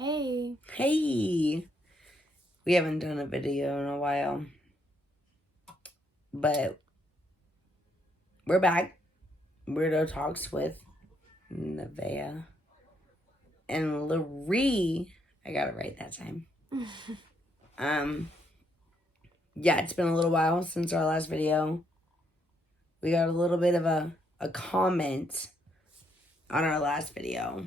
Hey. Hey. We haven't done a video in a while. But we're back. Murdaugh Talks with Nevaeh and Laree. I got it right that time. Yeah, it's been a little while since our last video. We got a little bit of a comment on our last video.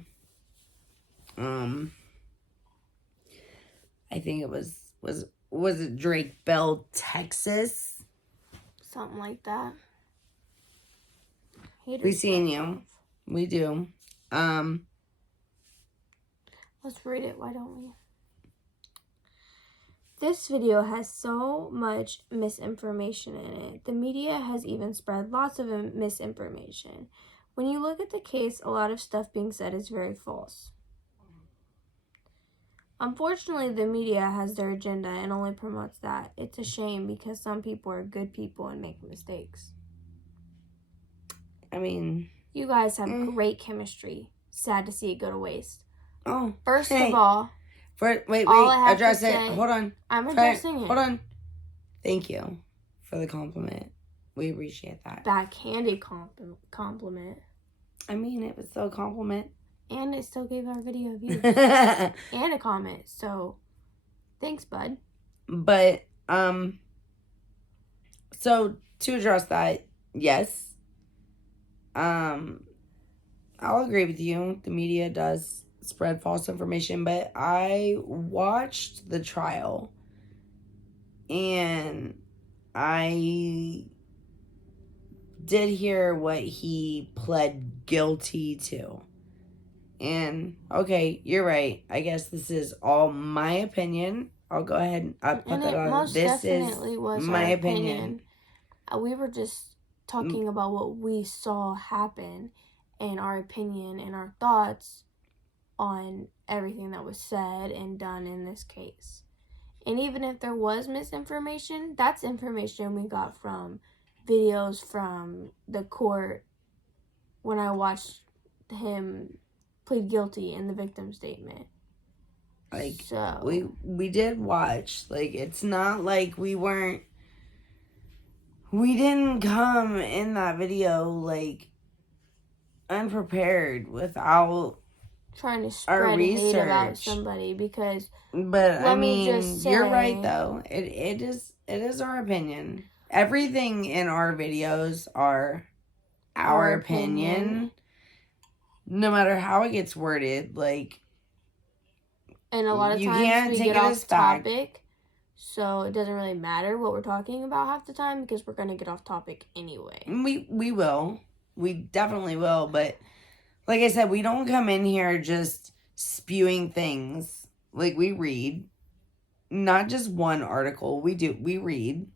I think it was it Drake Bell, Texas? Something like that. We seen you. We do. Let's read it, why don't we? This video has so much misinformation in it. The media has even spread lots of misinformation. When you look at the case, a lot of stuff being said is very false. Unfortunately, the media has their agenda and only promotes that. It's a shame because some people are good people and make mistakes. I mean, you guys have great chemistry. Sad to see it go to waste. Oh, First of all, wait, address it. Hold on. I'm addressing it. Hold on. Thank you for the compliment. We appreciate that. Backhanded compliment. I mean, it was still a compliment. And it still gave our video views. And a comment. So, thanks, bud. But, so to address that, yes. I'll agree with you. The media does spread false information, but I watched the trial and I did hear what he pled guilty to. And, okay, you're right. I guess this is all my opinion. I'll go ahead and put that on. Most definitely was my opinion. We were just talking about what we saw happen and our opinion and our thoughts on everything that was said and done in this case. And even if there was misinformation, that's information we got from videos from the court when I watched him plead guilty in the victim statement. Like, so, we did watch. Like, it's not like we didn't come in that video, like, unprepared without trying to spread hate about somebody because... But, I mean, you're right, though. It is our opinion. Everything in our videos are our opinion. No matter how it gets worded, like... And a lot of times we get off topic, so it doesn't really matter what we're talking about half the time because we're going to get off topic anyway. We will. We definitely will, but like I said, we don't come in here just spewing things. Like, we read. Not just one article. We read.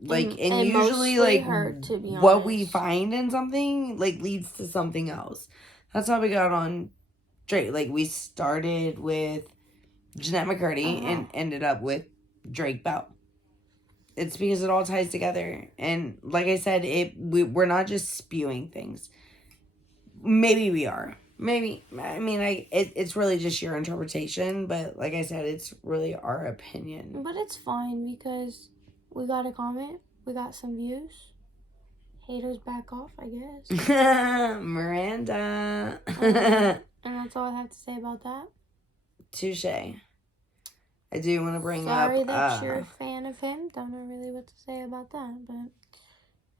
Like, and usually, like, what we find in something, like, leads to something else. That's how we got on Drake. Like, we started with Jeanette McCurdy and ended up with Drake Bell. It's because it all ties together. And like I said, we're not just spewing things. Maybe we are. Maybe. I mean, it's really just your interpretation. But like I said, it's really our opinion. But it's fine because we got a comment. We got some views. Haters back off, I guess. Miranda. And that's all I have to say about that. Touche. I do want to bring Sorry that you're a fan of him. Don't know really what to say about that, but...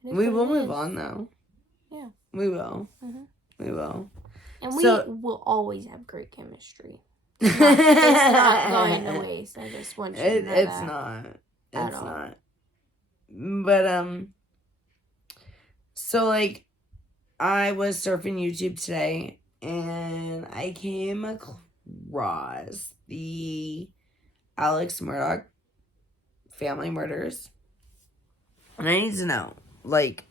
We will move on, though. Yeah. We will. We will. And we will always have great chemistry. It's not going to waste. I just want you to know It's not. It's not. But, so, like, I was surfing YouTube today, and I came across the Alex Murdaugh family murders. And I need to know, like,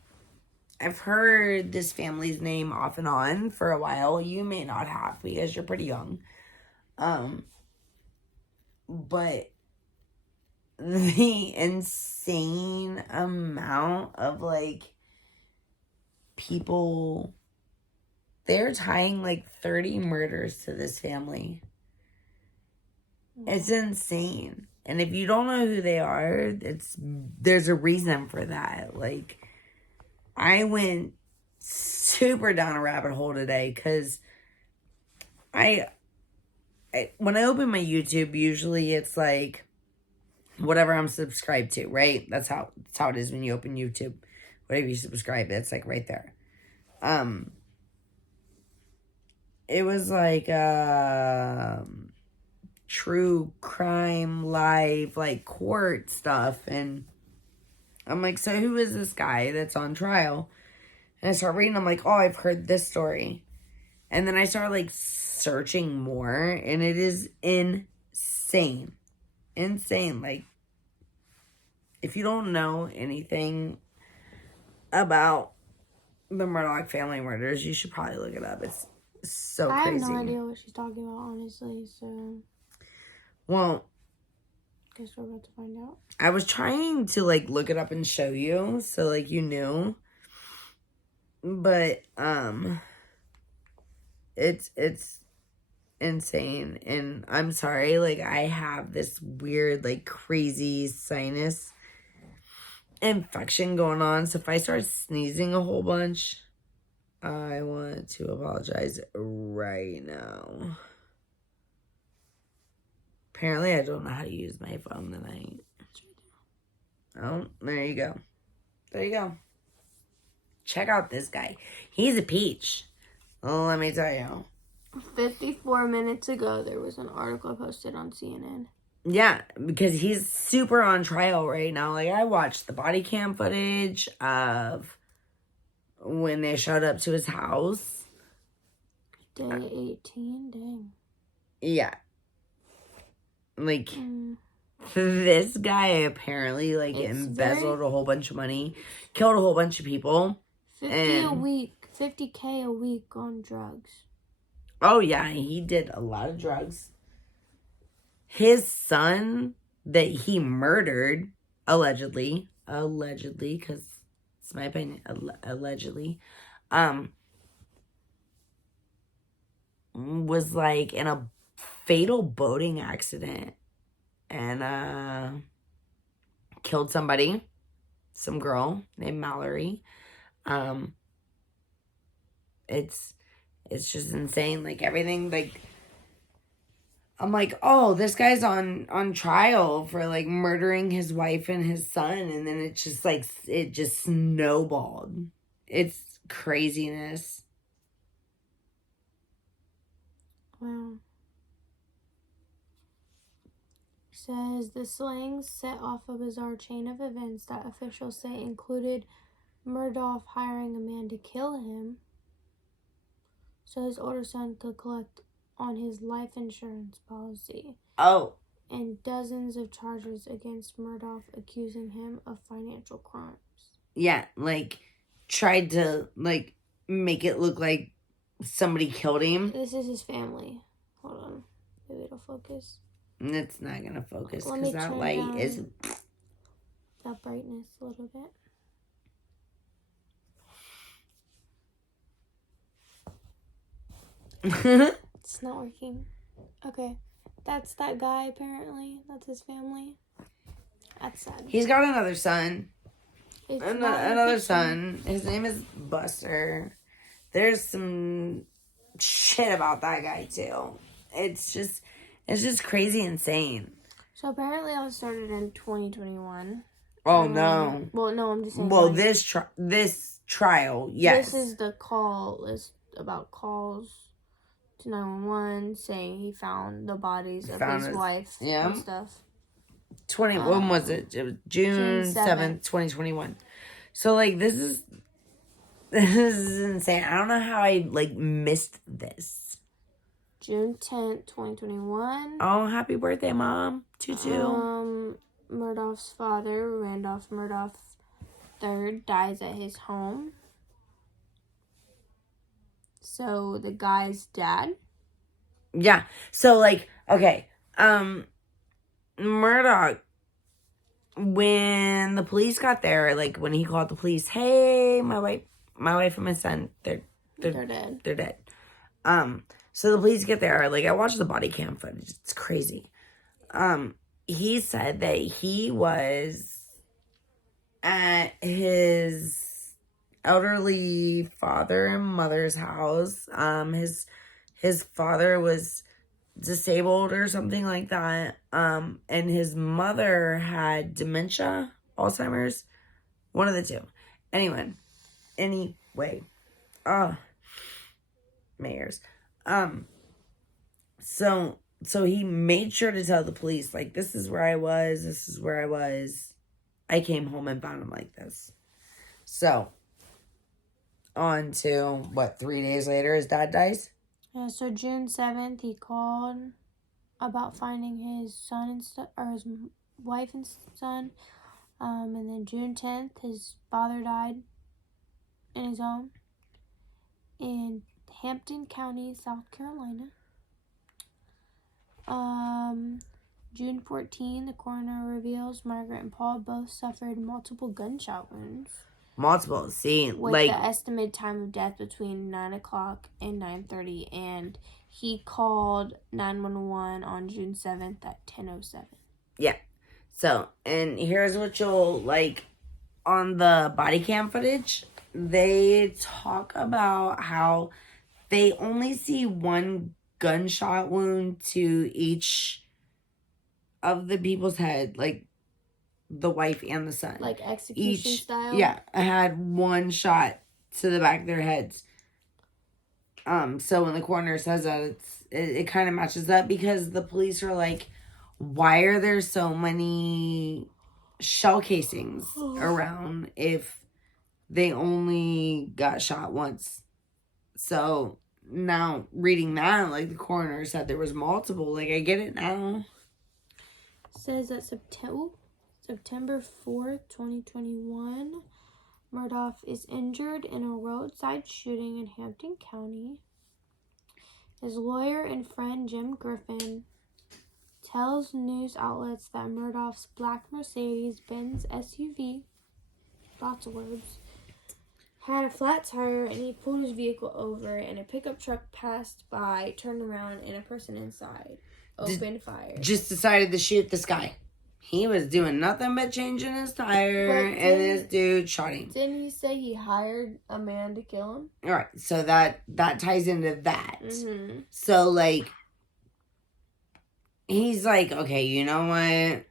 I've heard this family's name off and on for a while. You may not have because you're pretty young. But the insane amount of, like, people, they're tying, like, 30 murders to this family. It's insane. And if you don't know who they are, there's a reason for that. Like, I went super down a rabbit hole today because when I open my YouTube, usually it's like whatever I'm subscribed to, right? That's how it is when you open YouTube. Whatever you subscribe, it's like right there. It was like true crime live like court stuff, and I'm like, so who is this guy that's on trial? And I start reading, I'm like, oh, I've heard this story. And then I start like searching more, and it is insane. Like, if you don't know anything about the Murdaugh family murders, you should probably look it up. It's so crazy. I have no idea what she's talking about, honestly, so. Well, guess we're about to find out. I was trying to like look it up and show you, so like you knew. But it's insane, and I'm sorry, like I have this weird like crazy sinus infection going on, so if I start sneezing a whole bunch, I want to apologize right now. Apparently I don't know how to use my phone tonight. Oh, there you go. Check out this guy. He's a peach. Oh, let me tell you. 54 minutes ago, there was an article posted on CNN. Yeah, because he's super on trial right now. Like, I watched the body cam footage of when they showed up to his house. Day 18, dang. Yeah. Like, this guy apparently, like, embezzled a whole bunch of money, killed a whole bunch of people. 50K a week on drugs. Oh, yeah, he did a lot of drugs. His son that he murdered, allegedly, because it's my opinion, allegedly, was like in a fatal boating accident and killed somebody, some girl named Mallory. It's just insane. Like, everything, like, I'm like, oh, this guy's on trial for like murdering his wife and his son, and then it just snowballed. It's craziness. Wow. Says the slayings set off a bizarre chain of events that officials say included Murdaugh hiring a man to kill him so his older son could collect on his life insurance policy. Oh. And dozens of charges against Murdaugh accusing him of financial crimes. Yeah, like, tried to, like, make it look like somebody killed him. This is his family. Hold on. Maybe it'll focus. It's not going to focus Let because me that turn light down is... that brightness a little bit. It's not working. Okay. That's that guy, apparently. That's his family. That's sad. He's got another son. Another son. son. His name is Buster. There's some shit about that guy, too. It's just crazy insane. So apparently I started in 2021. Oh, no. Well, no, I'm just saying. Well, like, this trial, yes. This is the call list about calls to 911 saying he found the bodies of his wife and stuff. When was it? It was June 7th, 2021. So, like, this is insane. I don't know how I, like, missed this. June 10th, 2021. Oh, happy birthday, Mom. Tutu. Murdaugh's father, Randolph Murdaugh III, dies at his home. So, the guy's dad. Yeah. So, like, okay. Murdaugh, when the police got there, like, when he called the police, hey, my wife and my son, they're dead. They're dead. So the police get there, like, I watched the body cam footage. It's crazy. he said that he was at his elderly father and mother's house. His father was disabled or something like that. And his mother had dementia, Alzheimer's, one of the two. Anyway, mayors. So he made sure to tell the police, like, this is where I was. I came home and found him like this. So, on to, 3 days later, his dad dies? Yeah, so June 7th, he called about finding his son or his wife and son. And then June 10th, his father died in his home in Hampton County, South Carolina. June 14th, the coroner reveals Margaret and Paul both suffered multiple gunshot wounds. Multiple. See, with the estimated time of death between 9 o'clock and 9:30, and he called 911 on June 7th at 10:07. Yeah. So, and here's what you'll, on the body cam footage, they talk about how they only see one gunshot wound to each of the people's head, the wife and the son. Like execution style? Yeah, I had one shot to the back of their heads. So when the coroner says that, it kind of matches up, because the police are like, why are there so many shell casings around if they only got shot once? So now reading that, the coroner said there was multiple. I get it now. Says that September 4th, 2021, Murdaugh is injured in a roadside shooting in Hampton County. His lawyer and friend Jim Griffin tells news outlets that Murdaugh's black Mercedes-Benz SUV, lots of words, had a flat tire, and he pulled his vehicle over, and a pickup truck passed by, turned around, and a person inside opened fire. Just decided to shoot this guy. He was doing nothing but changing his tire, and this dude shot him. Didn't he say he hired a man to kill him? All right, so that ties into that. Mm-hmm. So, he's like, okay, you know what?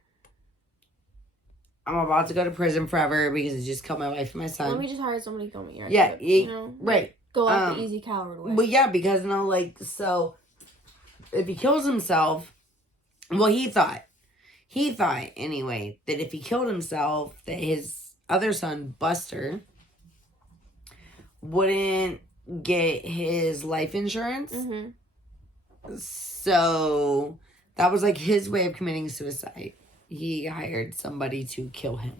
I'm about to go to prison forever because it just killed my wife and my son. Let me just hire somebody to kill me. Yeah, right. Go out the easy coward way. Well, yeah, because, so if he kills himself, well, he thought anyway that if he killed himself, that his other son, Buster, wouldn't get his life insurance. Mm-hmm. So that was his way of committing suicide. He hired somebody to kill him.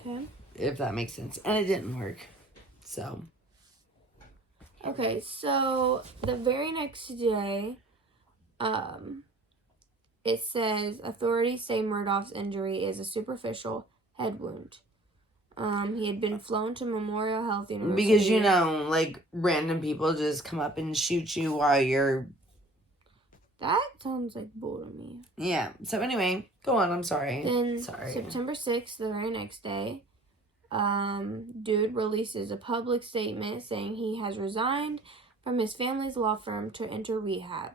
Okay. If that makes sense. And it didn't work. So. Okay, so the very next day, it says authorities say Murdaugh's injury is a superficial head wound. He had been flown to Memorial Health University. Because, random people just come up and shoot you while you're... That sounds like bull to me. Yeah. So, anyway, go on. I'm sorry. Then, September 6th, the very next day, dude releases a public statement saying he has resigned from his family's law firm to enter rehab.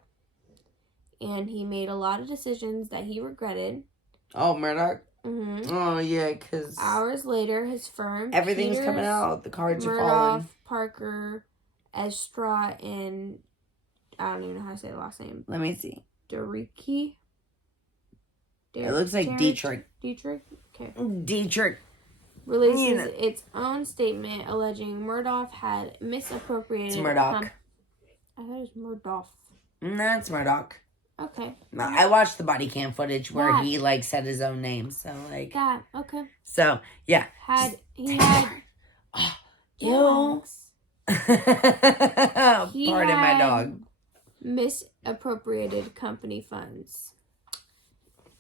And he made a lot of decisions that he regretted. Oh, Murdaugh? Mm-hmm. Oh, yeah, because... Hours later, his firm... Everything's Peters, coming out. The cards are falling. Parker, Estra, and... I don't even know how to say the last name. Let me see. Dericki? It looks like Dietrich. Dietrich? Okay. Dietrich. Releases its own statement alleging Murdaugh had misappropriated... It's Murdaugh. I thought it was Murdaugh. No, it's Murdaugh. Okay. No, I watched the body cam footage where he said his own name. So that okay. So yeah. He had oh, ew. Pardon my dog. Misappropriated company funds.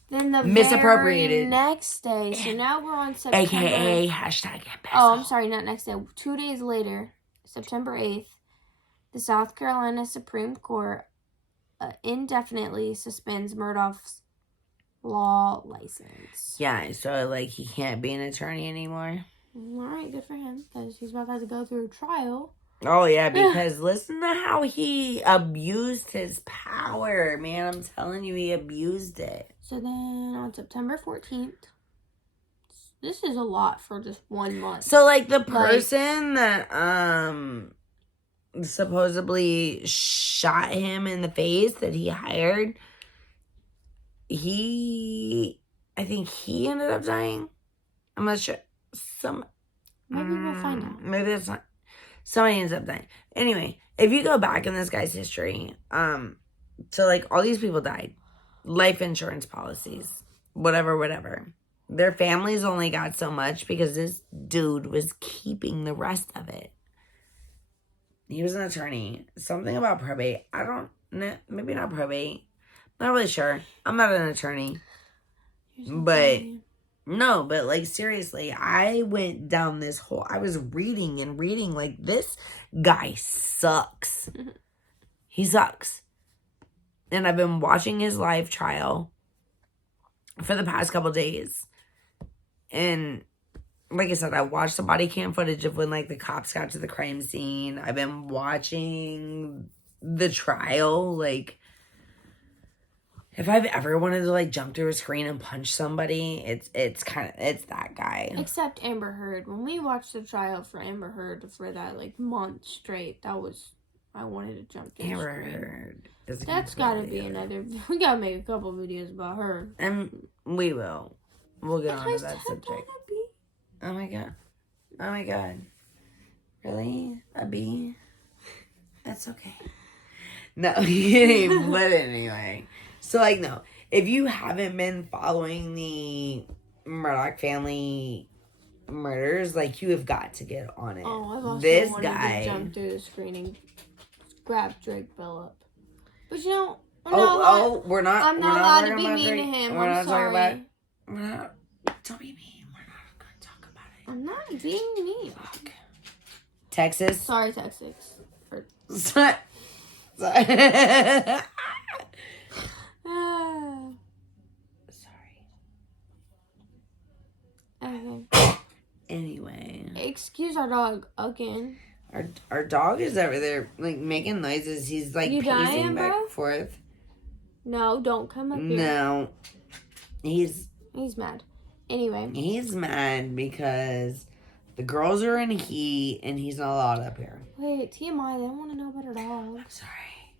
Then the misappropriated very next day. So now we're on September. AKA hashtag embezzle. Oh, I'm sorry, not next day. 2 days later, September 8th, the South Carolina Supreme Court indefinitely suspends Murdaugh's law license. Yeah, so, like, he can't be an attorney anymore. All right, good for him, because he's about to have to go through a trial. Oh, yeah, because listen to how he abused his power, man. I'm telling you, he abused it. So then on September 14th, this is a lot for just 1 month. So, like, the person that, supposedly shot him in the face that he hired, I think he ended up dying. I'm not sure. Maybe we'll find out. Maybe that's not. Somebody ends up dying. Anyway, if you go back in this guy's history, so like all these people died, life insurance policies, whatever. Their families only got so much because this dude was keeping the rest of it. He was an attorney. Something about probate. I don't know. Maybe not probate. Not really sure. I'm not an attorney. But no, but like seriously, I went down this whole, I was reading and reading, like, this guy sucks. He sucks. And I've been watching his live trial for the past couple days. And like I said, I watched the body cam footage of when, like, the cops got to the crime scene. I've been watching the trial. Like, if I've ever wanted to, like, jump through a screen and punch somebody, it's that guy. Except Amber Heard. When we watched the trial for Amber Heard for that, like, month straight, I wanted to jump through Amber the screen. Heard. That's gotta be another, we gotta make a couple videos about her. And we will. We'll get on to that subject. Oh my god. Really? A bee? That's okay. No, but anyway. So, like, no. If you haven't been following the Murdaugh family murders, like, you have got to get on it. Oh, I've also this wanted guy to jump through the screen and grab Drake Bell up. But you know, we're not. I'm not allowed to be mean to him. I'm sorry. Don't be mean. We're not going to talk about it. I'm not being mean. Fuck. Texas. Sorry, Texas. Sorry. Okay. Anyway. Excuse our dog again. Our dog is over there, like, making noises. He's, like, pacing back and forth. No, don't come up here. No. He's mad. Anyway. He's mad because the girls are in heat and he's not allowed up here. Wait, TMI, they don't want to know about our dog. I'm sorry.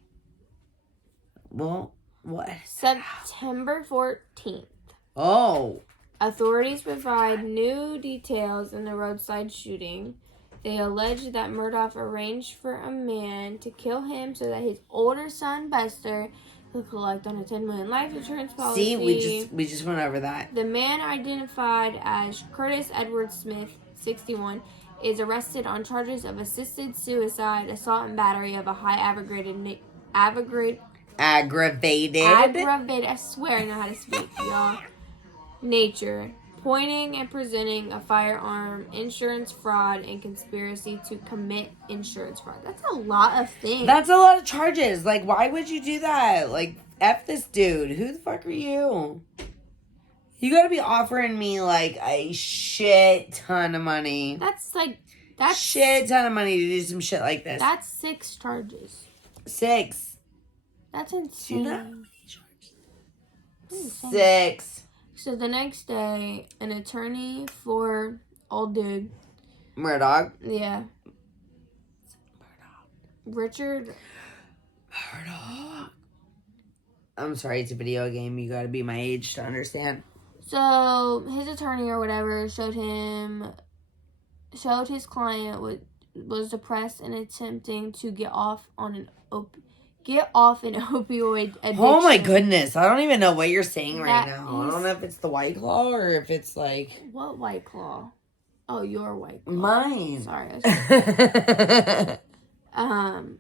Well, what? September 14th. Oh. Authorities provide new details in the roadside shooting. They allege that Murdaugh arranged for a man to kill him so that his older son, Buster, could collect on a $10 million life insurance policy. See, we just went over that. The man, identified as Curtis Edward Smith, 61, is arrested on charges of assisted suicide, assault and battery of a high aggravated. I swear I know how to speak, y'all. Nature. Pointing and presenting a firearm, insurance fraud, and conspiracy to commit insurance fraud. That's a lot of things. That's a lot of charges. Like, why would you do that? Like, F this dude. Who the fuck are you? You gotta be offering me, like, a shit ton of money. That's shit ton of money to do some shit like this. That's 6 charges. 6. That's insane. Do you know how many charges? 6. So the next day, an attorney for old dude. Murdaugh. Yeah. Richard. Murdaugh. I'm sorry, it's a video game. You gotta be my age to understand. So his attorney or whatever showed his client was depressed and attempting to get off an opioid addiction. Oh my goodness. I don't even know what you're saying right now. I don't know if it's the White Claw or if it's like... What White Claw? Oh, your White Claw. Mine. Sorry. An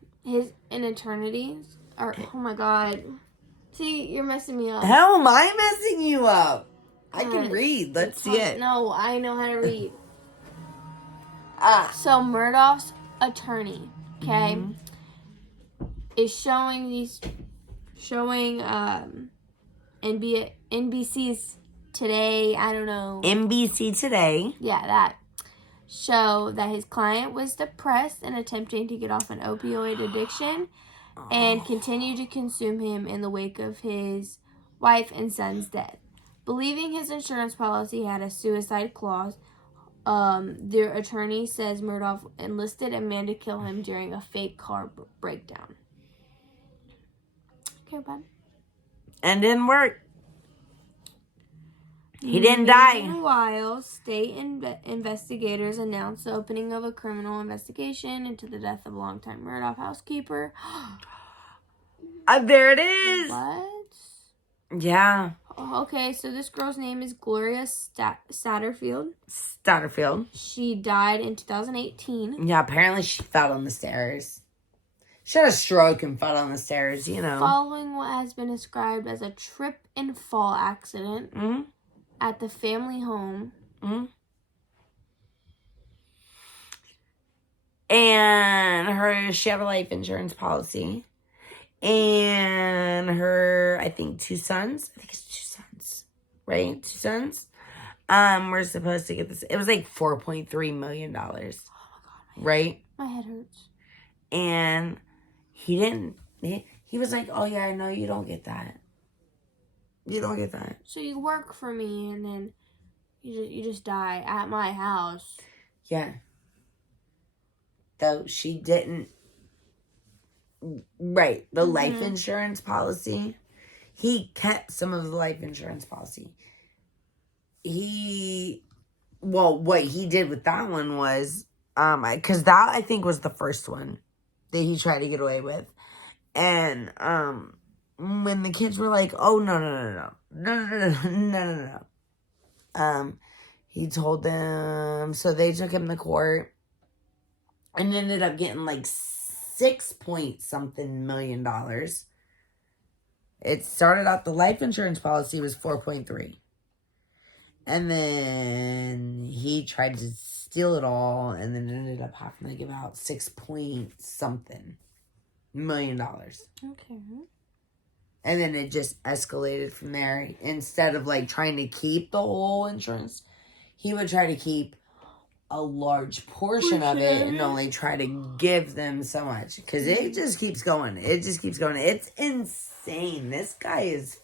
eternity. Oh my god. See, you're messing me up. How am I messing you up? I can read. Let's see it. No, I know how to read. So Murdaugh's attorney, okay, NBC's Today, I don't know. NBC Today. Yeah, that show that his client was depressed and attempting to get off an opioid addiction and continued to consume him in the wake of his wife and son's death. Believing his insurance policy had a suicide clause, their attorney says Murdaugh enlisted a man to kill him during a fake car breakdown. Okay, bud. And didn't work. He didn't die. Meanwhile, state investigators announced the opening of a criminal investigation into the death of longtime Murdaugh housekeeper. There it is. What? Yeah. Okay, so this girl's name is Gloria Satterfield. Satterfield. She died in 2018. Yeah, apparently she fell on the stairs. She had a stroke and fell on the stairs, you know. Following what has been described as a trip and fall accident at the family home. And she had a life insurance policy. And I think 2 sons. I think it's 2 sons. Right? 2 sons. We're supposed to get this. It was like $4.3 million. Oh my God. Right? My head hurts. And he didn't. He was like, oh yeah, no, you don't get that. You don't get that. So you work for me and then you just die at my house. Yeah. Though she didn't. Right. The life insurance policy. He kept some of the life insurance policy. What he did with that one was, because that I think was the first one that he tried to get away with. And, when the kids were like, oh, no. He told them, so they took him to court and ended up getting like $6-point-something million. It started out, the life insurance policy was 4.3. And then he tried to steal it all and then ended up having to give out $6-point-something million. Okay. And then it just escalated from there. Instead of like trying to keep the whole insurance, he would try to keep a large portion of it and only try to give them so much. Because it just keeps going. It just keeps going. It's insane. This guy is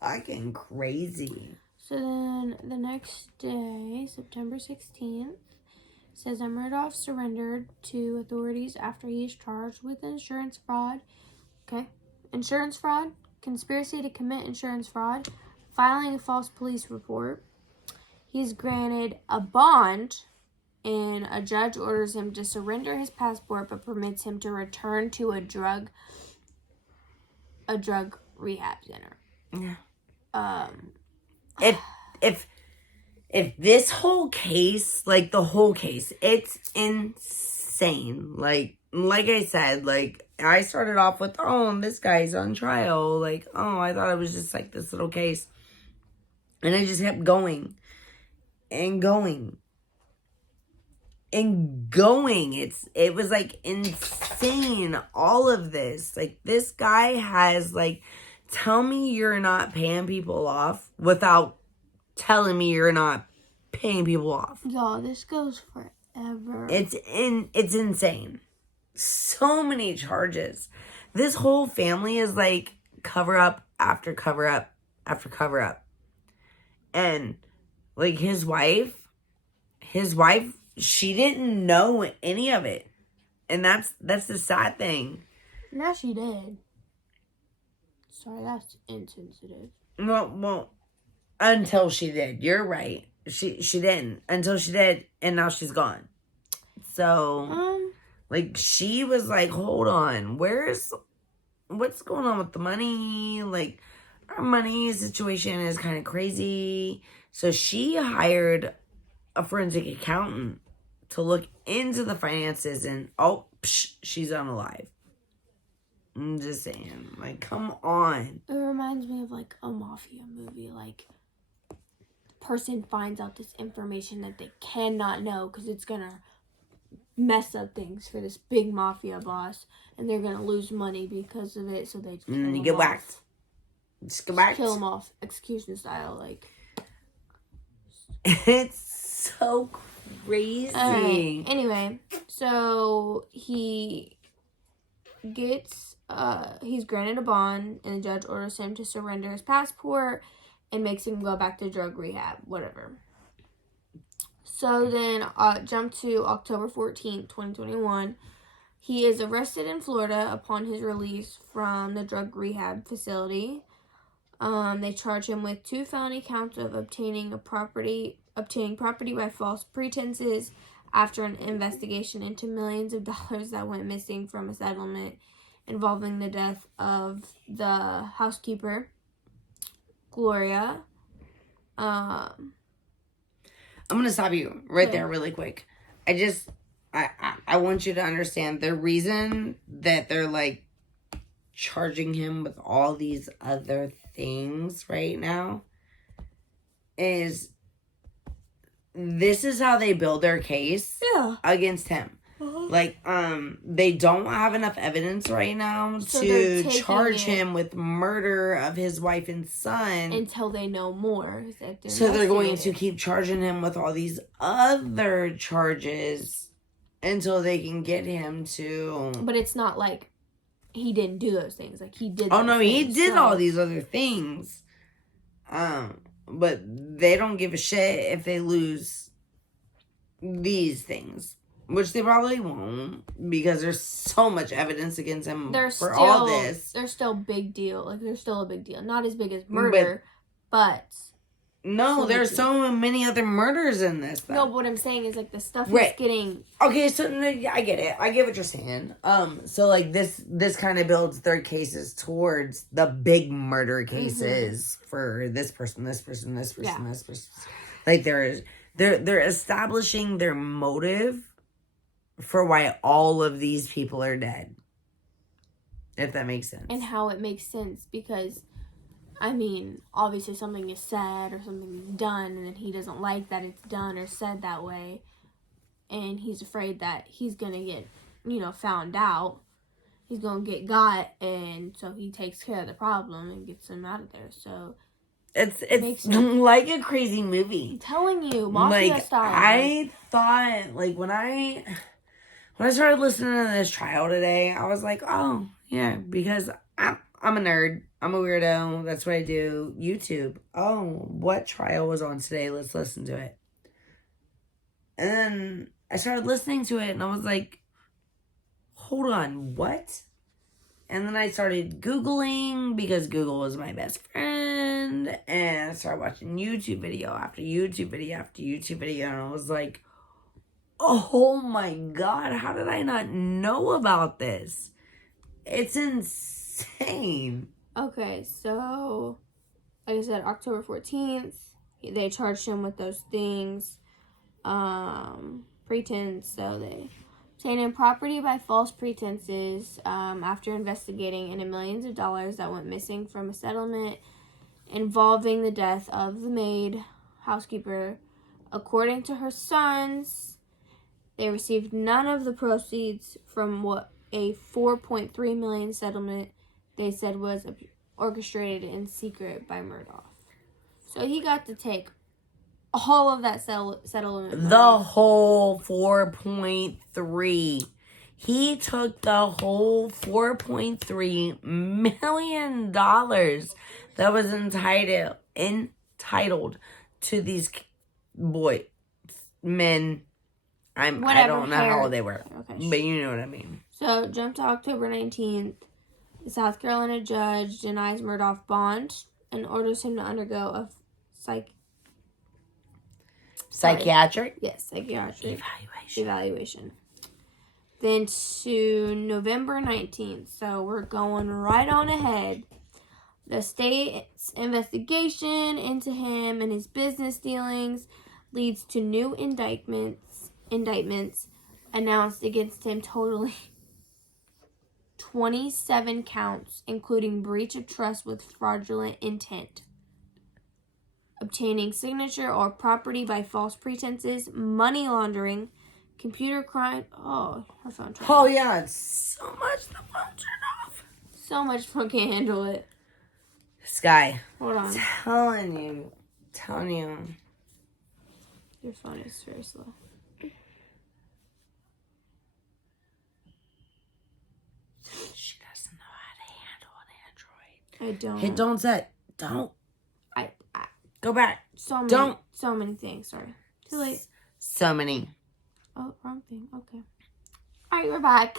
fucking crazy. So then the next day, September 16th, says that Murdaugh surrendered to authorities after he is charged with insurance fraud. Okay. Insurance fraud, conspiracy to commit insurance fraud, filing a false police report. He's granted a bond, and a judge orders him to surrender his passport but permits him to return to a drug rehab center. Yeah. If this whole case, like the whole case, it's insane. Like I said, like I started off with, oh, this guy's on trial. Like, oh, I thought it was just like this little case. And it just kept going and going and going. It was like insane, all of this. Like this guy has like, tell me you're not paying people off without telling me you're not paying people off. Y'all, this goes forever. It's insane. So many charges. This whole family is like cover up after cover up after cover up. And like his wife, she didn't know any of it. And that's the sad thing. Now she did. Sorry, that's insensitive. Well, until she did. You're right. She didn't. Until she did, and now she's gone. So, like, she was like, hold on. What's going on with the money? Like, our money situation is kind of crazy. So she hired a forensic accountant to look into the finances and, she's unalive. I'm just saying, like, come on. It reminds me of, like, a mafia movie. Like, the person finds out this information that they cannot know because it's going to mess up things for this big mafia boss. And they're going to lose money because of it, so they just you get whacked. Just go back. Kill him off, execution style, like. It's so crazy. Alright, anyway, so he gets, he's granted a bond, and the judge orders him to surrender his passport and makes him go back to drug rehab, whatever. So then, jump to October 14th, 2021. He is arrested in Florida upon his release from the drug rehab facility. They charge him with 2 felony counts of obtaining property by false pretenses after an investigation into millions of dollars that went missing from a settlement involving the death of the housekeeper, Gloria. I'm gonna stop you right there really quick. I want you to understand the reason that they're like charging him with all these other things right now is this is how they build their case against him. Like, they don't have enough evidence right now to charge him with murder of his wife and son. Until they know more. So they're going to keep charging him with all these other charges until they can get him to... But it's not like he didn't do those things. Like, he did Oh, no, he did all these other things. But they don't give a shit if they lose these things. Which they probably won't, because there's so much evidence against him all this. They're still big deal. Like, they're still a big deal. Not as big as murder, but... No, there's so many other murders in this, though. No, but what I'm saying is, like, the stuff he's getting... Okay, so I get it. I get what you're saying. So, like, this kind of builds their cases towards the big murder cases for this person, this person, this person, this person. Like, they're establishing their motive for why all of these people are dead. If that makes sense. And how it makes sense, because, I mean, obviously something is said or something is done, and then he doesn't like that it's done or said that way, and he's afraid that he's gonna get, found out. He's gonna get got, and so he takes care of the problem and gets him out of there. So it's like a crazy movie. I'm telling you, mafia style. I thought, like, when I started listening to this trial today, I was like, oh, yeah, because I'm a nerd. I'm a weirdo. That's what I do. YouTube. Oh, what trial was on today? Let's listen to it. And then I started listening to it, and I was like, hold on, what? And then I started Googling, because Google is my best friend, and I started watching YouTube video after YouTube video after YouTube video, and I was like, oh my God, how did I not know about this? It's insane. Okay, so, like I said, October 14th, they charged him with those things. Pretense, so they obtained property by false pretenses after investigating into millions of dollars that went missing from a settlement involving the death of the maid housekeeper. According to her sons, they received none of the proceeds from what a $4.3 million settlement they said was orchestrated in secret by Murdaugh. So he got to take all of that settlement money. The whole 4.3. He took the whole $4.3 million that was entitled to these men. I don't know how old they were, but you know what I mean. So, jump to October 19th. The South Carolina judge denies Murdaugh bond and orders him to undergo a psychiatric evaluation. Then to November 19th. So, we're going right on ahead. The state's investigation into him and his business dealings leads to new indictments announced against him, totaling 27 counts, including breach of trust with fraudulent intent, obtaining signature or property by false pretenses, money laundering, computer crime. Oh, her phone turned off. Oh, yeah, it's so much the phone turned off. So much phone can't handle it. Sky. Hold on. Telling you. Your phone is very slow. She doesn't know how to handle an Android. I don't. Hit don't set. Don't. I Go back. So many things. Sorry. Too late. So many. Oh, wrong thing. Okay. All right, we're back.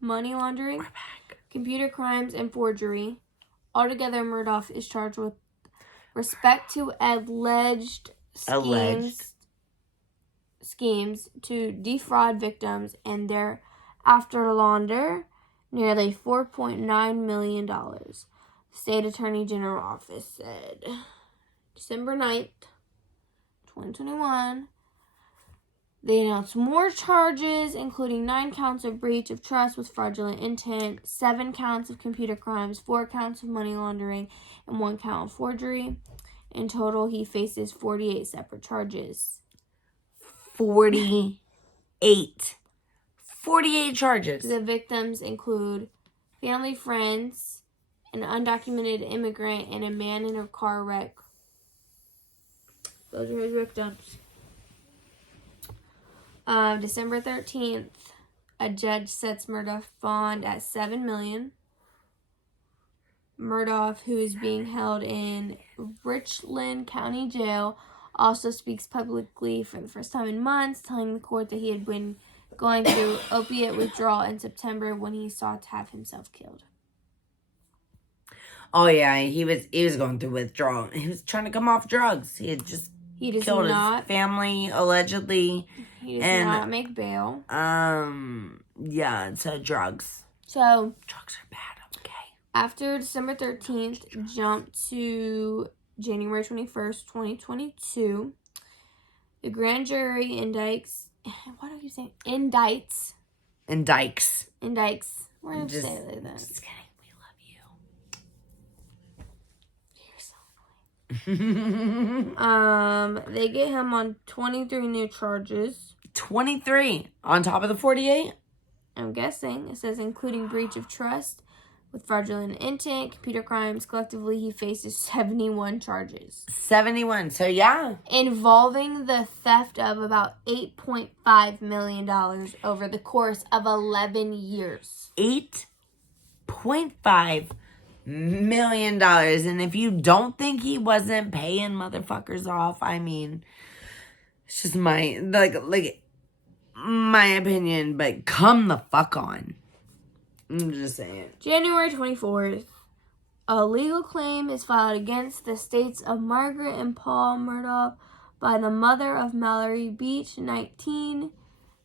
Money laundering. We're back. Computer crimes and forgery. Altogether, Murdaugh is charged with respect to alleged schemes to defraud victims and thereafter launder nearly $4.9 million. The State Attorney General Office said December 9th, 2021. They announced more charges, including 9 counts of breach of trust with fraudulent intent, 7 counts of computer crimes, 4 counts of money laundering, and 1 count of forgery. In total, he faces 48 separate charges. 48 charges. The victims include family, friends, an undocumented immigrant, and a man in a car wreck. Those are his victims. December 13th, a judge sets Murdaugh bond at $7 million. Murdaugh, who is being held in Richland County Jail, also speaks publicly for the first time in months, telling the court that he had been going through opiate withdrawal in September when he sought to have himself killed. Oh yeah, he was going through withdrawal. He was trying to come off drugs. He had just killed his family allegedly. He does not make bail. Yeah, so drugs. So drugs are bad. Okay. After December 13th, jump to January 21st, 2022. The grand jury indicts. What are you saying? Indicts. Why don't you say it like that? Just kidding. We love you. You're so annoying. They get him on 23 new charges. 23 on top of the 48? I'm guessing. It says including breach of trust with fraudulent intent, computer crimes. Collectively, he faces 71 charges. 71. So, yeah. Involving the theft of about $8.5 million over the course of 11 years. $8.5 million. And if you don't think he wasn't paying motherfuckers off, I mean, it's just my, like my opinion, but come the fuck on. I'm just saying. January 24th, a legal claim is filed against the states of Margaret and Paul Murdaugh by the mother of Mallory Beach, 19,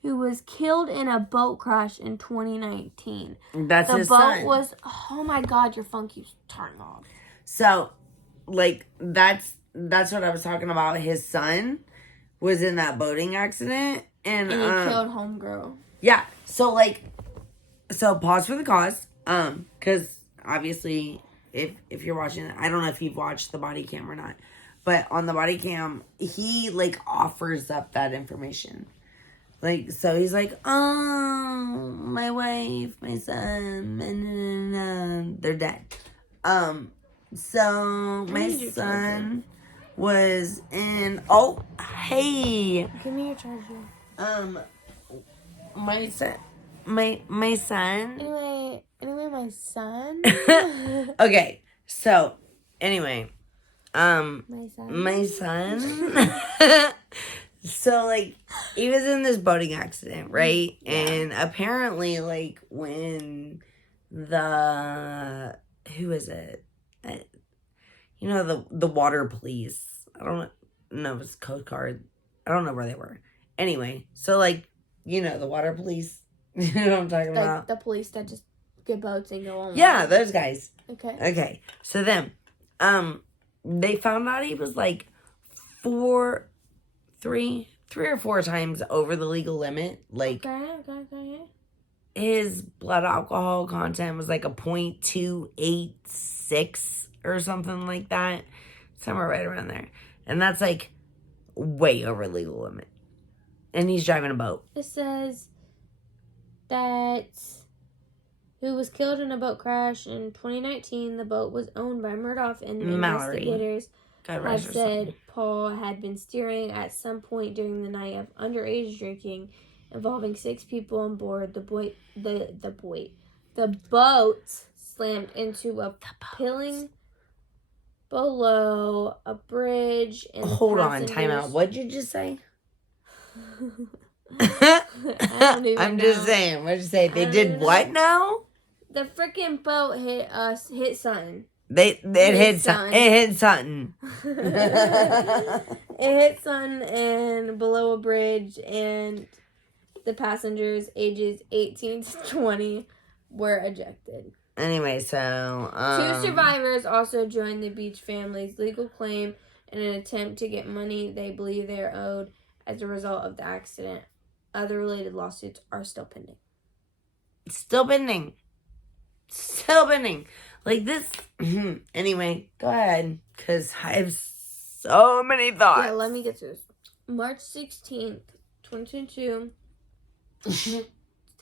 who was killed in a boat crash in 2019. That's his son. The boat was, oh my God, your phone keeps turning off. So, like, that's what I was talking about. His son was in that boating accident. And he killed homegirl. Yeah. So, pause for the cause. Because obviously, if you're watching it, I don't know if you've watched the body cam or not. But on the body cam, he, offers up that information. So he's like, oh, my wife, my son, they're dead. So my son was in, oh, hey. Give me your charger. My son. Anyway, my son. Okay, so anyway, my son. So he was in this boating accident, right? Yeah. And apparently, when who is it? The water police. I don't know if it's Coast Guard. I don't know where they were. Anyway, so the water police. You know what I'm talking about? The police that just get boats and go on. Yeah, those guys. Okay. So then, they found out he was 3 or 4 times over the legal limit. Okay. His blood alcohol content was a 0.286 or something like that. Somewhere right around there. And that's way over legal limit. And he's driving a boat. It says that who was killed in a boat crash in 2019. The boat was owned by Murdaugh, and Mallory. investigators God had rest her said soul. Paul had been steering at some point during the night of underage drinking involving 6 people on board. The boat slammed into a piling below a bridge. And Hold on, time out. What'd you just say? I don't even I'm know. just saying. What'd you say? They did what now? The freaking boat hit something. It hit something. It hit something. It hit something and below a bridge, and the passengers ages 18 to 20 were ejected. Anyway, so 2 survivors also joined the Beach family's legal claim in an attempt to get money they believe they are owed as a result of the accident. Other related lawsuits are still pending. Still pending. Still pending. Like this. Anyway, go ahead. Because I have so many thoughts. Yeah, let me get to this. March 16th, 2022.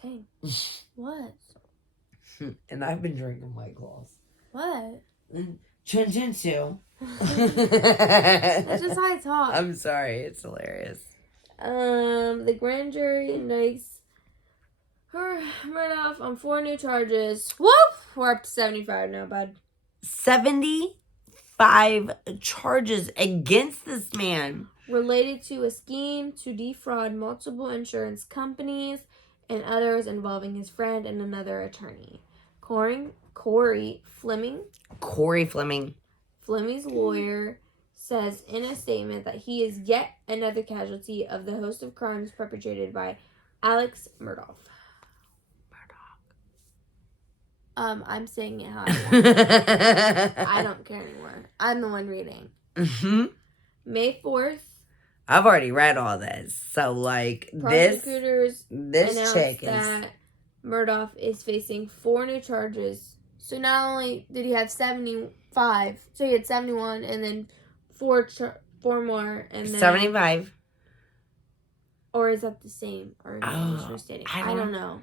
Dang. What? And I've been drinking White Claws. What? Chin Chin Sue. That's just how I talk. I'm sorry. It's hilarious. The grand jury indicts Murdaugh on 4 new charges. Whoop! We're up to 75 now, bud. 75 charges against this man. Related to a scheme to defraud multiple insurance companies and others involving his friend and another attorney. Corey Fleming. Fleming's lawyer says in a statement that he is yet another casualty of the host of crimes perpetrated by Alex Murdaugh. I'm saying it how I want. I don't care anymore. I'm the one reading. Mm-hmm. May 4th. I've already read all this. So, like, prosecutors this chick that Murdaugh is facing 4 new charges. So not only did he have 75, so he had 71, and then 4 more, and then 75. Or is that the same? Or I don't know. I don't know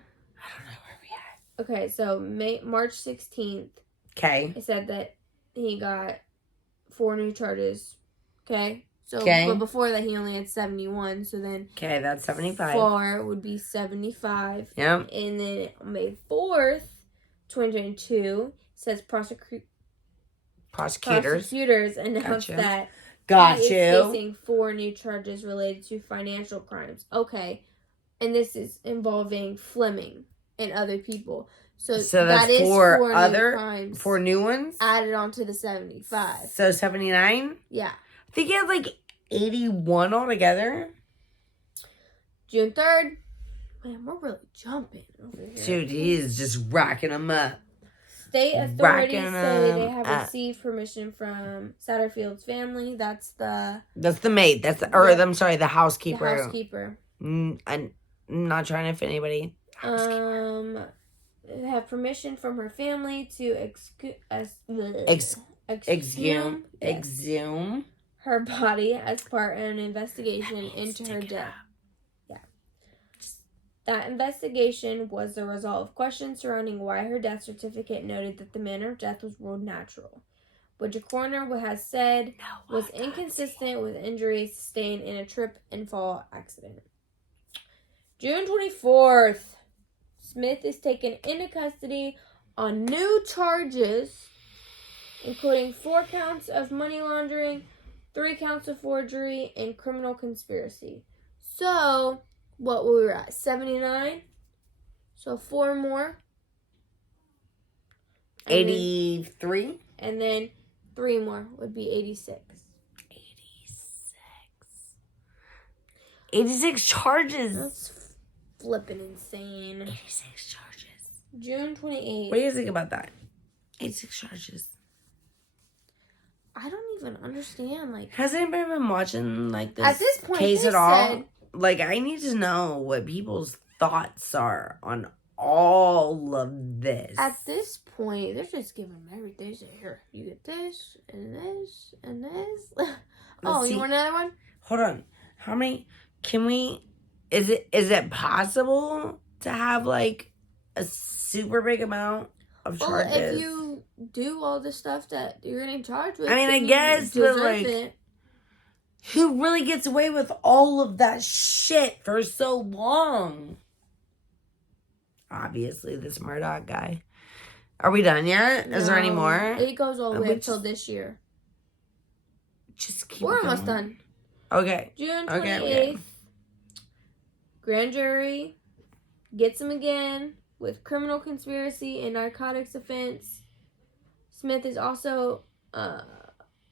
Where we at. Okay, so March 16th. Okay. It said that he got 4 new charges. Okay. So, but before that, he only had 71. So then, okay, that's 75. 4 would be 75. Yep. And then May 4th, 2022, says prosecutors announced that he is facing 4 new charges related to financial crimes. Okay, and this is involving Fleming and other people. So that's that is 4 new other crimes 4 new ones added onto the 75. So 79. Yeah. I think he had like 81 altogether. June 3rd. Man, we're really jumping over here. Dude, he is just racking them up. State authorities say they have received permission from Satterfield's family. That's the maid. I'm sorry, the housekeeper. The housekeeper. I'm not trying to offend anybody. They have permission from her family to exhume her body as part of an investigation into her death. Yeah. That investigation was the result of questions surrounding why her death certificate noted that the manner of death was ruled natural, which a coroner has said was inconsistent with injuries sustained in a trip and fall accident. June 24th, Smith is taken into custody on new charges, including 4 counts of money laundering, 3 counts of forgery, and criminal conspiracy. So, what were we at? 79? So 4 more. 83? And then 3 more would be 86. 86 charges. That's flipping insane. 86 charges. June 28th. What do you think about that? 86 charges. I don't even understand. Like, has anybody been watching like this at this point, case at all? Like, I need to know what people's thoughts are on all of this. At this point, they're just giving them everything. So here, you get this and this and this. You want another one? Hold on. How many? Can we? Is it possible to have like a super big amount of charges. Well, if you do all the stuff that you're getting charged with, I mean, I you guess, but deserve like, it. who really gets away with all of that shit for so long? Obviously, this Murdaugh guy. Are we done yet? Is there any No, more? It goes all the way until this year. Just keep We're going. almost done. Okay. June 28th. Okay. Grand jury gets him again with criminal conspiracy and narcotics offense. Smith is also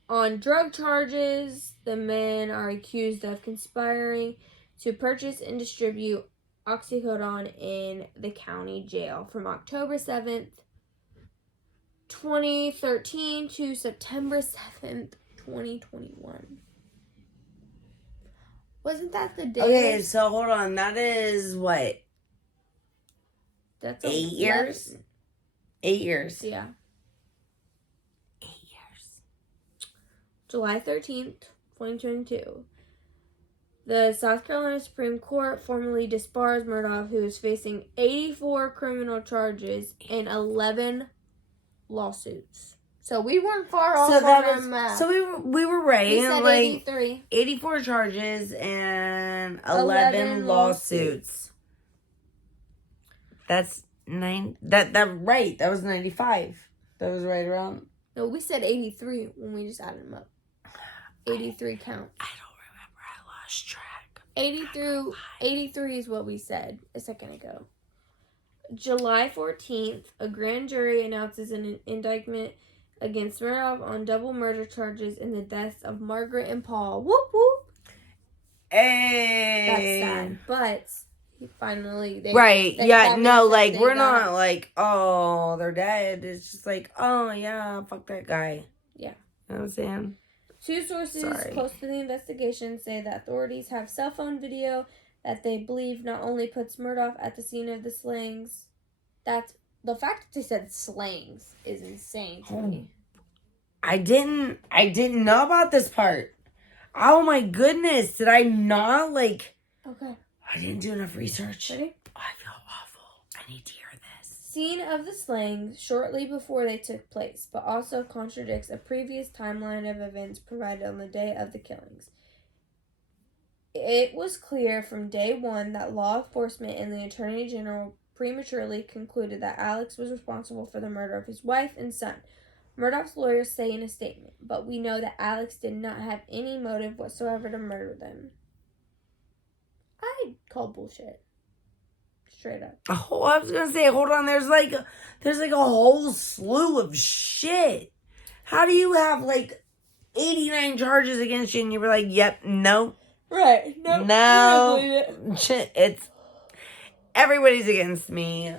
on drug charges. The men are accused of conspiring to purchase and distribute oxycodone in the county jail from October 7th, 2013 to September 7th, 2021. Wasn't that the day? Okay, so hold on. That is what? That's 8 years? 8 years. Yeah. 8 years. July 13th, 2022. The South Carolina Supreme Court formally disbars Murdaugh, who is facing 84 criminal charges and 11 lawsuits. So we weren't far off on our math. So we were right. We said like 83. 84 charges and 11 lawsuits. That's 9. That right. That was 95. That was right around. No, we said 83 when we just added them up. 83 counts. I don't remember. I lost track. 83 is what we said a second ago. July 14th, a grand jury announces an indictment against Murdaugh on double murder charges in the deaths of Margaret and Paul. Whoop whoop. Hey. That's sad, but finally right. Yeah. No. Like we're not like, oh, they're dead. It's just like, oh yeah, fuck that guy. Yeah. You know what I'm saying? Two sources close to the investigation say that authorities have cell phone video that they believe not only puts Murdaugh at the scene of the slayings. That's the fact that they said slayings is insane to me. I didn't know about this part. Oh my goodness. Did I not like... Okay. I didn't do enough research. Ready? I feel awful. I need to hear this. Scene of the slayings shortly before they took place, but also contradicts a previous timeline of events provided on the day of the killings. It was clear from day one that law enforcement and the Attorney General prematurely concluded that Alex was responsible for the murder of his wife and son. Murdaugh's lawyers say in a statement, but we know that Alex did not have any motive whatsoever to murder them. I call bullshit. Straight up. Oh, I was gonna say, hold on, there's like a whole slew of shit. How do you have like 89 charges against you and you're like, yep, no. Right. No. It's everybody's against me.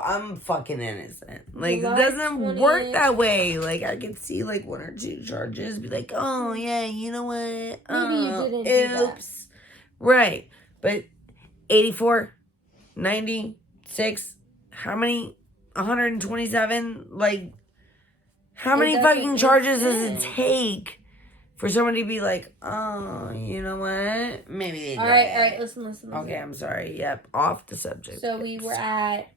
I'm fucking innocent. Like, it doesn't work that way. Like, I could see, like, 1 or 2 charges. Be like, oh, yeah, you know what? Maybe you didn't do that. Right. But 84, 96, how many? 127? Like, how many fucking charges does it take for somebody to be like, oh, you know what? Maybe they did. All right, listen. Okay, I'm sorry. Yep, off the subject. So we were at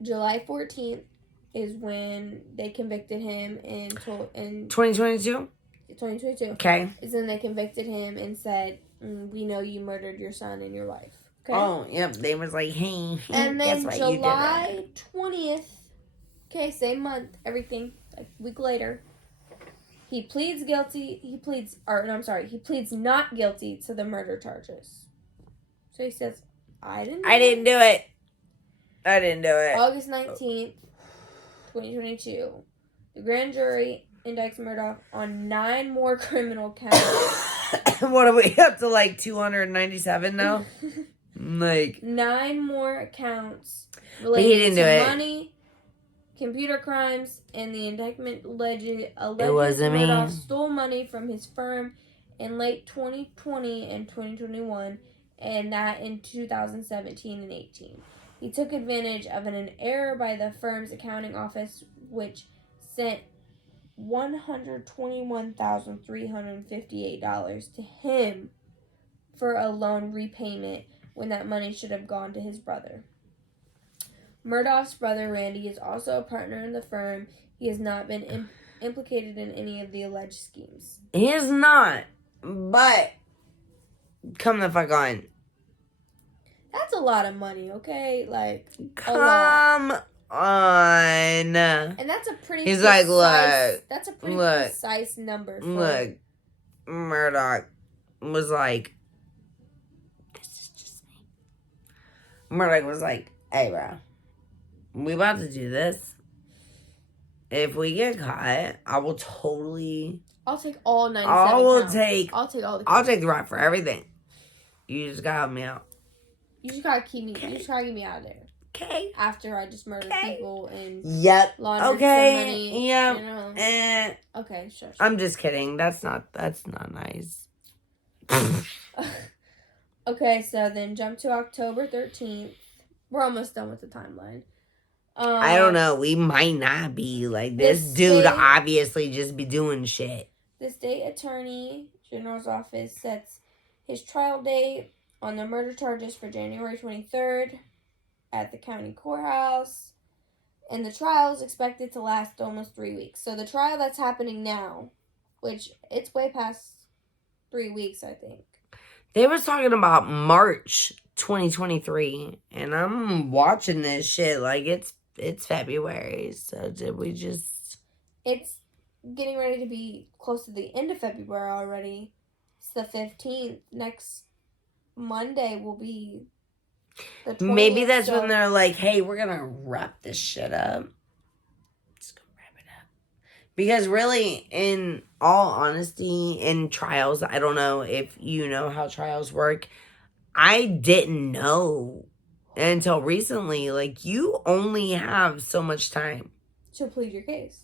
July 14th is when they convicted him in 2022? 2022. Okay. Is when they convicted him and said, we know you murdered your son and your wife. Okay? Oh, yep. They was like, hey, and then guess what, July 20th, okay, same month, everything, like a week later, he pleads not guilty to the murder charges. So he says, I didn't do it. I didn't do it. August 19th, 2022. The grand jury indicts Murdaugh on 9 more criminal counts. What are we up to, like 297 now? Like 9 more counts related to money, computer crimes, and the indictment alleged Murdaugh stole money from his firm in late 2020 and 2021, and that in 2017 and 18. He took advantage of an error by the firm's accounting office, which sent $121,358 to him for a loan repayment when that money should have gone to his brother. Murdaugh's brother Randy is also a partner in the firm. He has not been implicated in any of the alleged schemes. He is not. But come the fuck on. That's a lot of money, okay? Like, come on. And that's a pretty He's precise, like, look. That's a pretty Look. precise number for... Look. Murdaugh was like, this is just me. Murdaugh was like, hey, bro. We about to do this. If we get caught, I will totally... I'll take all 97 counts. I'll take all the counts. I'll take the rap for everything. You just gotta help me out. You just gotta keep me... You just gotta get me out of there. Okay. After I just murder people and... Yep. Laundered okay. some money, yep. You know? Okay, sure. I'm just kidding. That's not nice. Okay, so then jump to October 13th. We're almost done with the timeline. I don't know. We might not be. Like, this dude obviously just be doing shit. The state attorney general's office sets his trial date on the murder charges for January 23rd at the county courthouse. And the trial is expected to last almost 3 weeks. So the trial that's happening now, which it's way past 3 weeks, I think. They was talking about March 2023, and I'm watching this shit like it's February. So did we just... It's getting ready to be close to the end of February already. It's the 15th. Next Monday will be the 20th. Maybe that's when they're like, hey, we're going to wrap this shit up. Let's go wrap it up. Because really, in all honesty, in trials, I don't know if you know how trials work. I didn't know until recently. Like, you only have so much time to plead your case.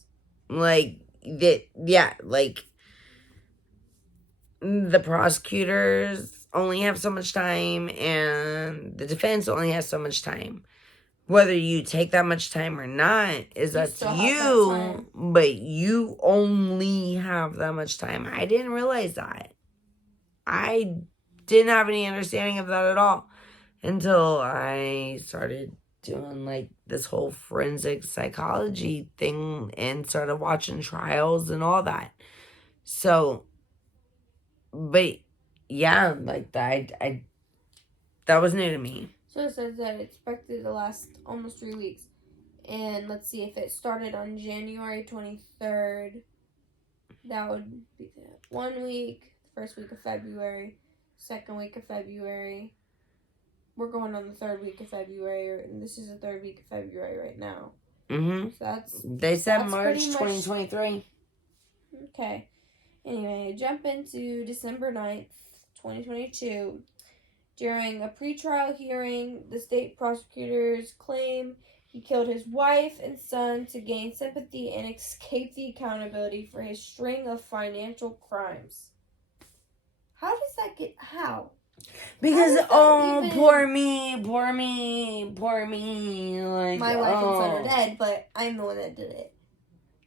Like, like, the prosecutors only have so much time, and the defense only has so much time. Whether you take that much time or not is up to you, but you only have that much time. I didn't realize that. I didn't have any understanding of that at all until I started doing, like, this whole forensic psychology thing and started watching trials and all that. So, but, yeah, like, that was new to me. So it says that it's expected to last almost 3 weeks. And let's see, if it started on January 23rd, that would be 1 week, the first week of February, second week of February. We're going on the third week of February, and this is the third week of February right now. Mm-hmm. So they said March 2023. Okay. Anyway, jump into December 9th, 2022. During a pretrial hearing, the state prosecutors claim he killed his wife and son to gain sympathy and escape the accountability for his string of financial crimes. How does that get... How? Because, poor me. Like, my wife and son are dead, but I'm the one that did it.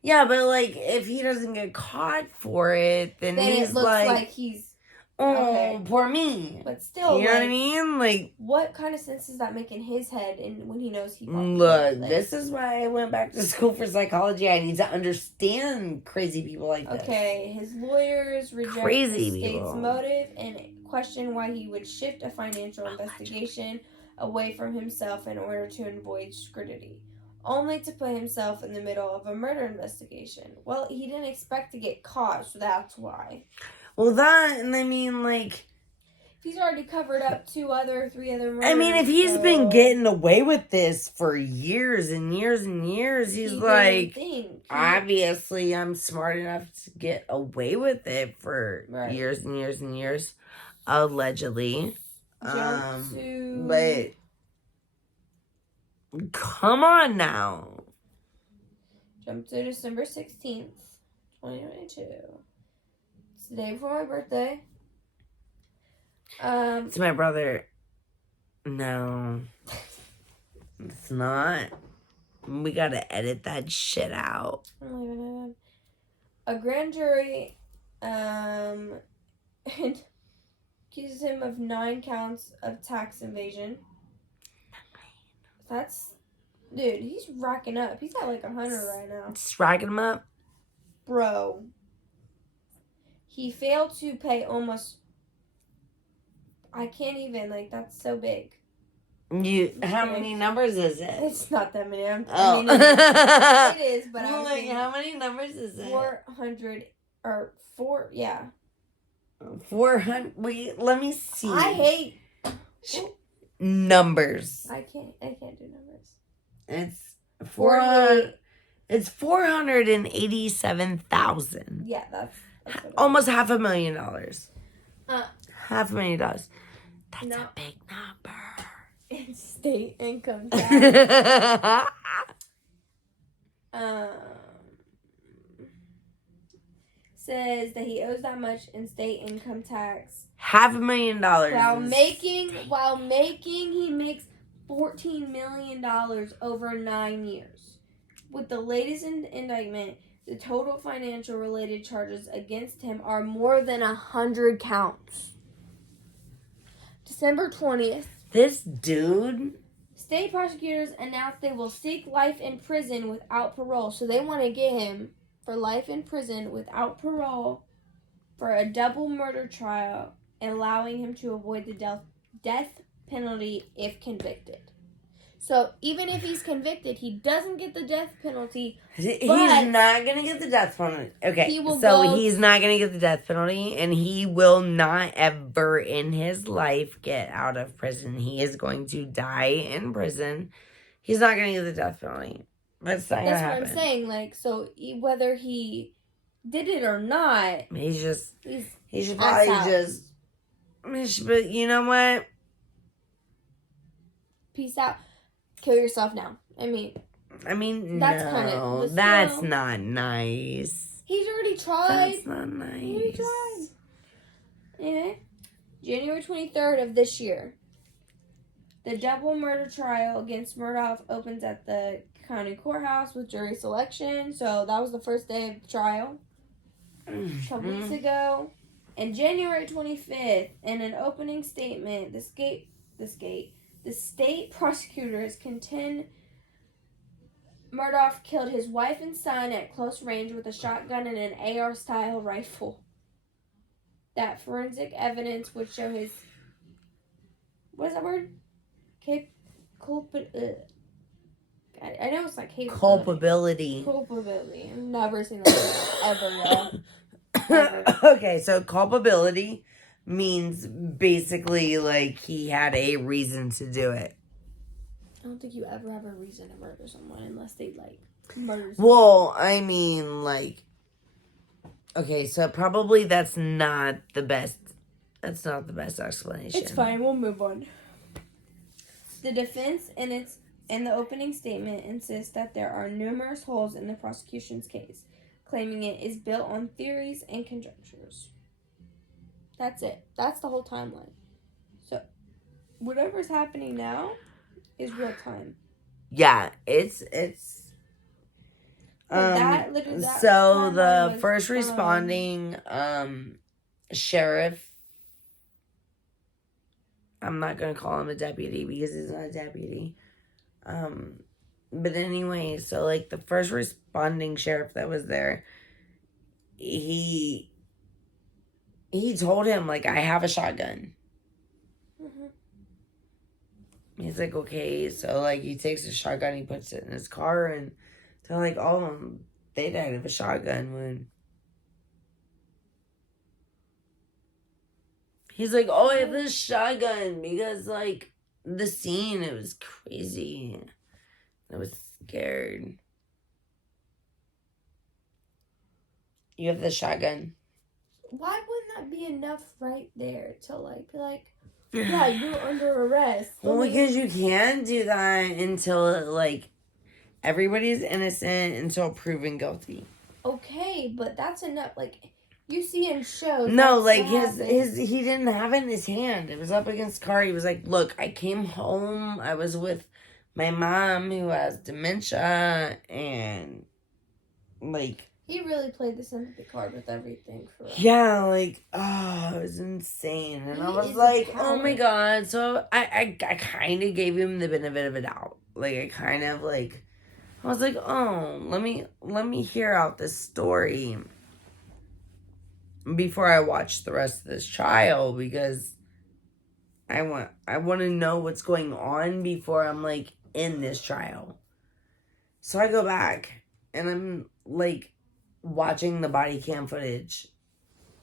Yeah, but, like, if he doesn't get caught for it, then he's it looks like he's... okay. Poor me. But still, you know what I mean? Like, what kind of sense does that make in his head and when he knows he... Look, this is why I went back to school for psychology. I need to understand crazy people like this. Okay, his lawyers reject the state's motive and question why he would shift a financial investigation away from himself in order to avoid scrutiny, only to put himself in the middle of a murder investigation. Well, he didn't expect to get caught, so that's why. Well, that, and I mean, like... He's already covered up 3 other murders. I mean, if he's been getting away with this for years and years and years, he's like, obviously I'm smart enough to get away with it for years and years and years. Allegedly. But come on now. Jump to December 16th, 2022. It's the day before my birthday. It's my brother. No. It's not. We gotta edit that shit out. A grand jury accuses him of 9 counts of tax evasion. That's Dude, he's racking up. He's at like 100 right now. Just racking them up. Bro. He failed to pay almost... I can't even, like, that's so big. How many numbers is it? It's not that many. I mean, Oh. it is, but I'm I'm like, thinking how many numbers is it? 400 or 4, yeah. 400. Wait, let me see. I hate numbers. I can't do numbers. It's 48. It's 487,000. Yeah, that's what almost $500,000. $500,000. That's No. a big number. in state income tax. Says that he owes that much in state income tax. $500,000. While making, he makes $14 million over 9 years. With the latest indictment, the total financial related charges against him are more than 100 counts. December 20th. This dude. State prosecutors announced they will seek life in prison without parole. So they want to get him for life in prison without parole for a double murder trial and allowing him to avoid the death penalty if convicted. So even if he's convicted, he doesn't get the death penalty. He's not going to get the death penalty. Okay, he's not going to get the death penalty, and he will not ever in his life get out of prison. He is going to die in prison. He's not going to get the death penalty. That's not going to happen. That's what I'm saying. Like, so whether he did it or not, he should probably just. But you know what? Peace out. Kill yourself now. I mean, that's not nice. He's already tried. That's not nice. He already tried. Yeah. January 23rd of this year, the double murder trial against Murdaugh opens at the county courthouse with jury selection. So that was the first day of the trial. A couple weeks ago. And January 25th, in an opening statement, the state prosecutors contend Murdaugh killed his wife and son at close range with a shotgun and an AR-style rifle. That forensic evidence would show his... What is that word? I know it's not culpability. Culpability. I've never seen that ever, though. Okay, so culpability means basically like he had a reason to do it. I don't think you ever have a reason to murder someone unless they like murder someone. Well, I mean, like, okay, so probably that's not the best. That's not the best explanation. It's fine. We'll move on. The defense in the opening statement insists that there are numerous holes in the prosecution's case, claiming it is built on theories and conjectures. That's it. That's the whole timeline. So, whatever's happening now is real time. Yeah, it's. So the first responding sheriff. I'm not gonna call him a deputy because he's not a deputy. But anyway, so like the first responding sheriff that was there, he told him, like, I have a shotgun. Mm-hmm. He's like, okay. So, like, he takes the shotgun, he puts it in his car, and they're like, oh, they died of a shotgun wound. He's like, oh, I have this shotgun because, like, the scene, it was crazy. I was scared. You have the shotgun. Why wouldn't that be enough right there to, like, be like, yeah, you're under arrest? Well, because you can't do that until, like, everybody's innocent until proven guilty. Okay, but that's enough. Like, you see in shows. No, like, he didn't have it in his hand. It was up against the car. He was like, look, I came home. I was with my mom who has dementia, and, like... He really played the sympathy card with everything for us. Yeah, like, oh, it was insane. And I was like, oh my God. So I kind of gave him the benefit of a doubt. like, I kind of, like, I was like, oh, let me hear out this story before I watch the rest of this trial, because I want to know what's going on before I'm, like, in this trial. So I go back and I'm, like, watching the body cam footage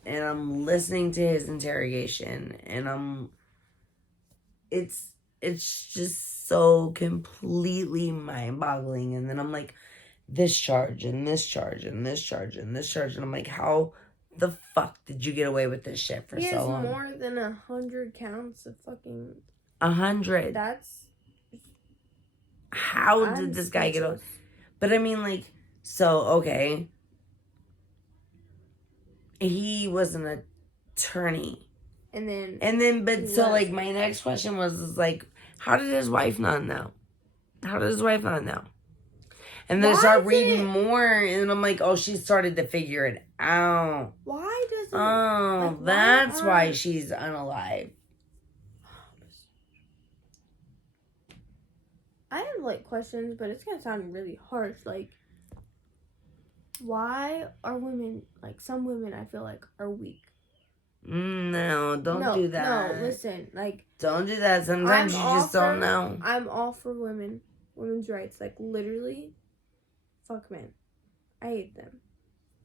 and I'm listening to his interrogation, and it's just so completely mind-boggling. And then I'm like, this charge and this charge and this charge and this charge, and I'm like, how the fuck did you get away with this shit for so long? He has more than 100 counts of fucking... 100. That's... How did this guy get away? But I mean, like, so, okay, he was an attorney. And then, but so, like, my next question was like, how did his wife not know? How did his wife not know? And then I start reading more, and I'm like, oh, she started to figure it out. Why doesn't... Oh, like, that's why she's unalive. I have, like, questions, but it's gonna sound really harsh. Like, why are women, like, some women I feel like are weak? No, don't do that. No, listen, like... Don't do that. Sometimes you just don't know. I'm all for women's rights. Like, literally, fuck men. I hate them.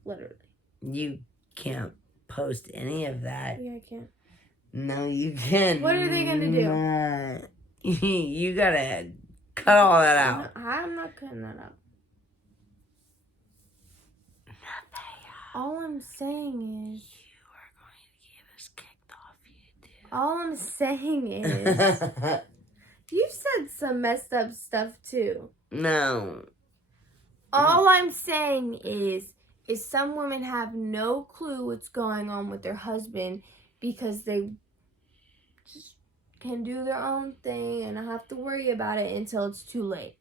Literally. You can't post any of that. Yeah, I can't. No, you can't. What are they gonna do? You gotta cut all that out. I'm not cutting that out. All I'm saying is... You are going to get us kicked off YouTube. All I'm saying is... You said some messed up stuff, too. No. All I'm saying is some women have no clue what's going on with their husband because they just can do their own thing and not have to worry about it until it's too late.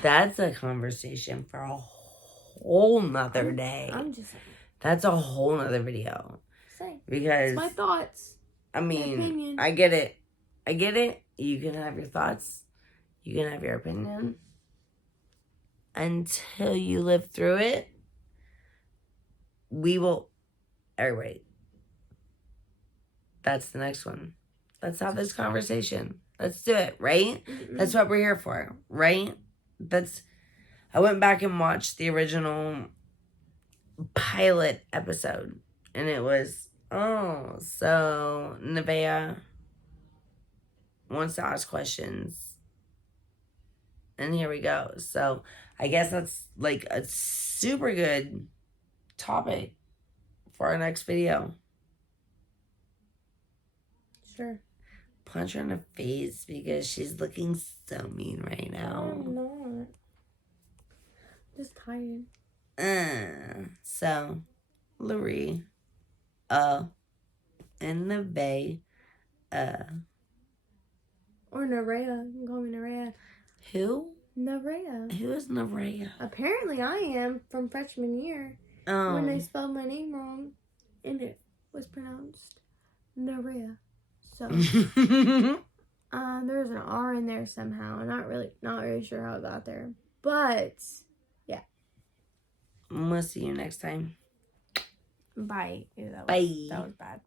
That's a conversation for a whole nother day. I'm just saying. That's a whole nother video. Because it's my thoughts. I mean, I get it. You can have your thoughts. You can have your opinion. Until you live through it, we will... Anyway, that's the next one. Let's have this conversation. Let's do it, right? Mm-hmm. That's what we're here for, right? I went back and watched the original pilot episode, and it was, so Nevaeh wants to ask questions, and here we go. So I guess that's like a super good topic for our next video. Sure. Punch her in the face because she's looking so mean right now. I'm not. Just tired. So, Loree, and Nevaeh, or Nevaeh. You can call me Nevaeh. Who? Nevaeh. Who is Nevaeh? Apparently I am from freshman year. When they spelled my name wrong and it was pronounced Nevaeh. So there's an R in there somehow. I'm not really sure how it got there. But yeah. We'll see you next time. Bye. Bye. That was bad.